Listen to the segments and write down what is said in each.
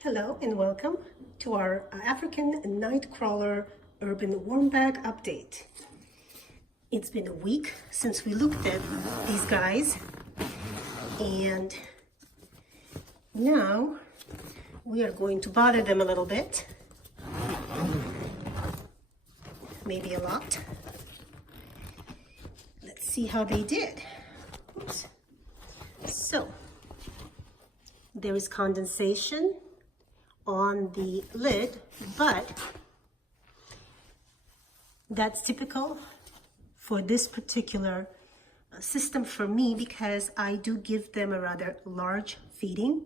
Hello and welcome to our African Nightcrawler Urban Worm Bag update. It's been a week since we looked at these guys, and now we are going to bother them a little bit, maybe a lot. Let's see how they did. Oops. So there is condensation on the lid, but that's typical for this particular system for me because I do give them a rather large feeding.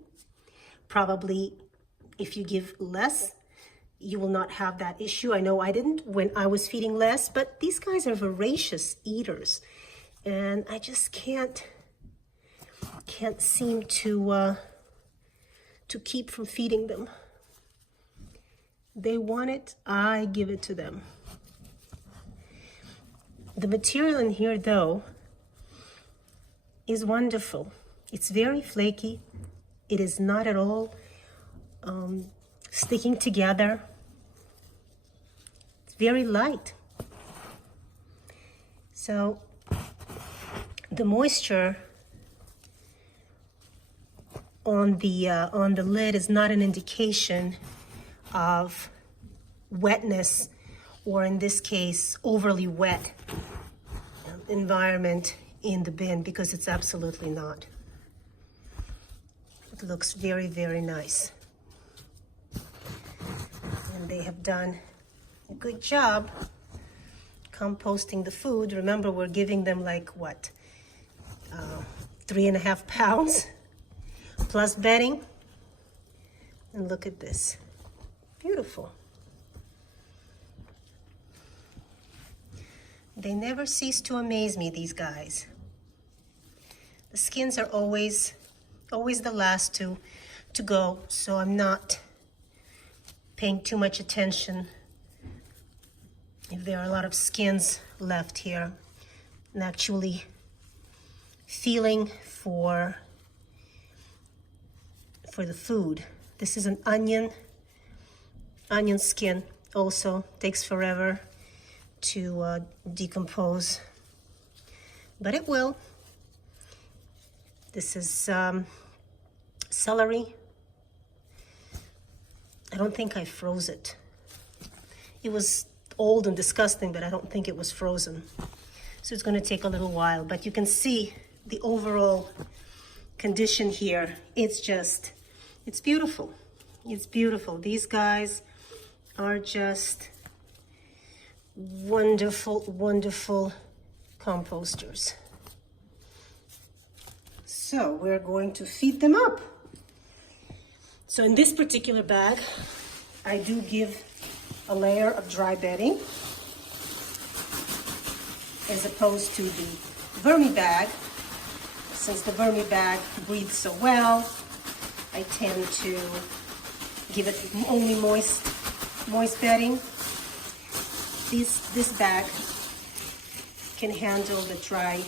Probably if you give less, you will not have that issue. I know I didn't when I was feeding less, but these guys are voracious eaters, and I just can't seem to keep from feeding them. They want it, I give it to them. The material in here, though, is wonderful. It's very flaky. It is not at all sticking together. It's very light. So the moisture on the lid is not an indication of wetness, or in this case, overly wet environment in the bin, because it's absolutely not. It looks very, very nice. And they have done a good job composting the food. Remember, we're giving them like what? 3.5 pounds plus bedding. And look at this. Beautiful. They never cease to amaze me, these guys. The skins are always the last to go, so I'm not paying too much attention if there are a lot of skins left here. I'm actually feeling for the food. This is an onion skin. Also takes forever to decompose, but it will. This is celery. I don't think I froze it. It was old and disgusting, but I don't think it was frozen. So it's going to take a little while, but you can see the overall condition here. It's beautiful. It's beautiful. These guys are just wonderful, wonderful composters. So we're going to feed them up. So in this particular bag, I do give a layer of dry bedding as opposed to the vermi bag. Since the vermi bag breathes so well, I tend to give it only moist bedding. This bag can handle the dry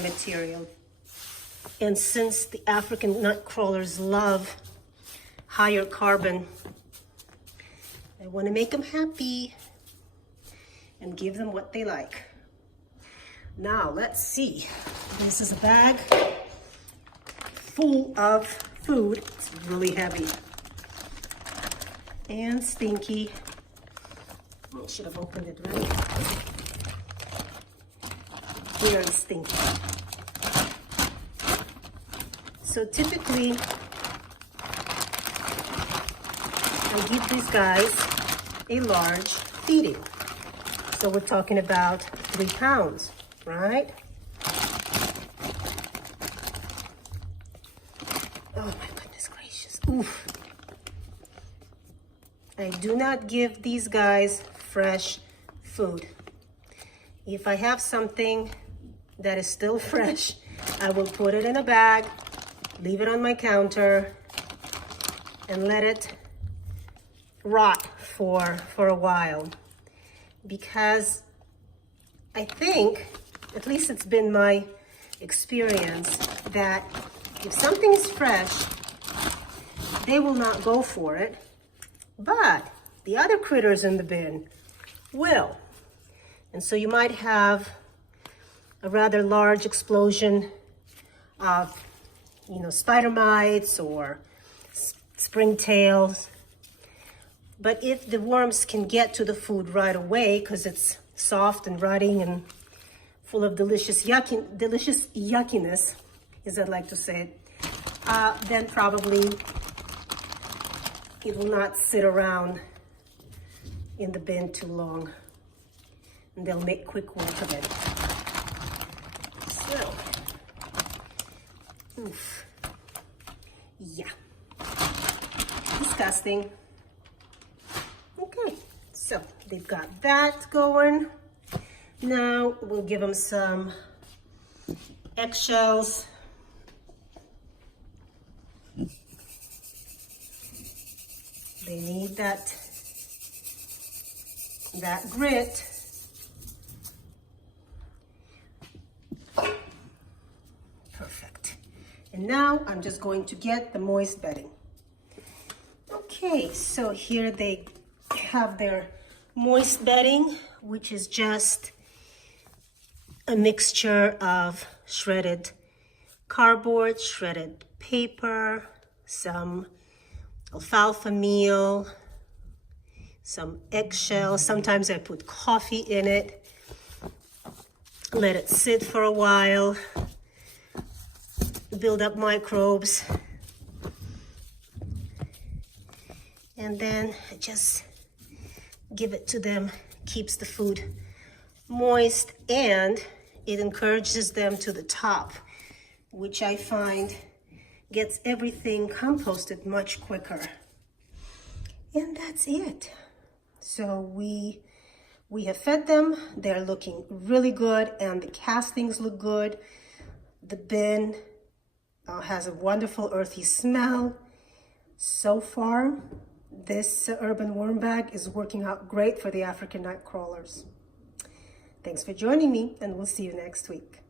material. And since the African nut crawlers love higher carbon, I want to make them happy and give them what they like. Now let's see. This is a bag full of food. It's really heavy and stinky. I should have opened it, right? Very stinky. So typically, I give these guys a large feeding. So we're talking about 3 pounds, right? Oh my goodness gracious. Oof. I do not give these guys fresh food. If I have something that is still fresh, I will put it in a bag, leave it on my counter, and let it rot for a while. Because I think, at least it's been my experience, that if something is fresh, they will not go for it, but the other critters in the bin will. And so you might have a rather large explosion of, spider mites or springtails. But if the worms can get to the food right away, because it's soft and rotting and full of delicious yuckiness, as I'd like to say it, then probably it will not sit around in the bin too long, and they'll make quick work of it. So, oof, yeah, disgusting. Okay, so they've got that going. Now we'll give them some eggshells. They need that grit. Perfect. And now I'm just going to get the moist bedding. Okay, so here they have their moist bedding, which is just a mixture of shredded cardboard, shredded paper, some alfalfa meal, some eggshells. Sometimes I put coffee in it, let it sit for a while, build up microbes, and then just give it to them. Keeps the food moist, and it encourages them to the top, which I find gets everything composted much quicker. And that's it. So we have fed them. They're looking really good, and the castings look good. The bin has a wonderful earthy smell. So far, this urban worm bag is working out great for the African night crawlers. Thanks for joining me, and we'll see you next week.